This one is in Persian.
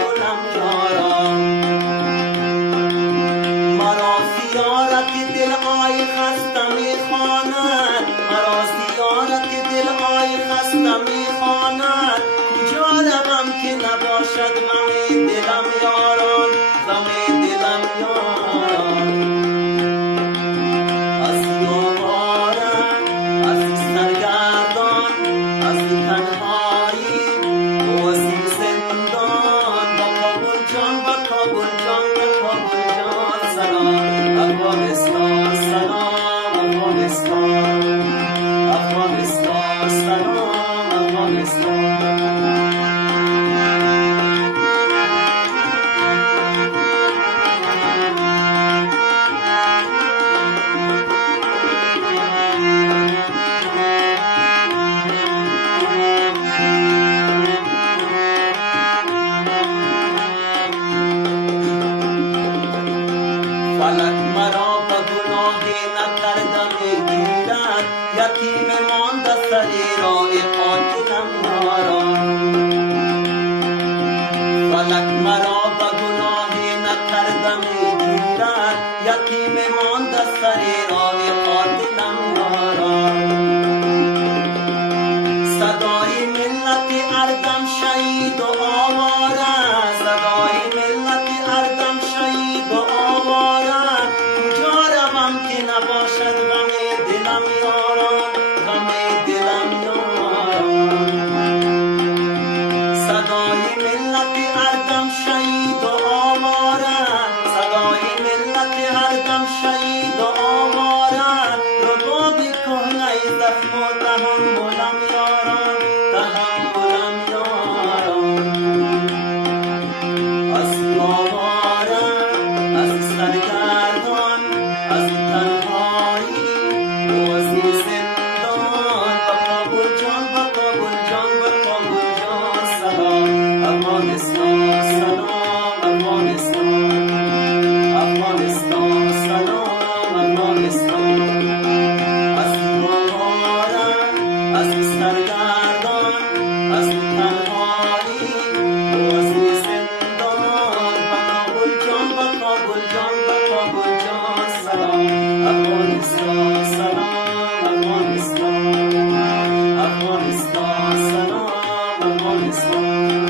گلم یاران مرا زیارت دل آی خسته میخواند مرا زیارت دل آی خسته میخواند کجا روم که نباشد غم دلم یاران غم دلم یاران از یاران از سرگردان از تنهایی و از زندان با کابل جان با کابل جان با کابل جان سلام افغانستان سلام افغانستان افغانستان سلام افغانستان فلک مرا به گناه نکرده میگیرد یتیم مانده سری راه قاتلم یاران فلک مرا به گناه نکرده میگیرد یتیم مانده سری راه قاتلم یاران صدای ملت اردم شهید و آواره صدای ملت اردم شهید و آواره کجا روم که نباشد غم دلم یاران غم دلم یاران صدای ملت اردم شهید و آواره صدای ملت اردم شهید و آواره رباب کهنه زخم و تحملم یاران تحملم یاران از یاواره از سرگردان از تنهایی و از زندان با کابل جان با کابل جان با کابل جان سلام افغانستان سلام افغانستان افغانستان سلام افغانستان از یاواره از سرگردان از تنهایی و از زندان با کابل جان با کابل جان با کابل جان سلام افغانستان سلام افغانستان افغانستان سلام افغانستان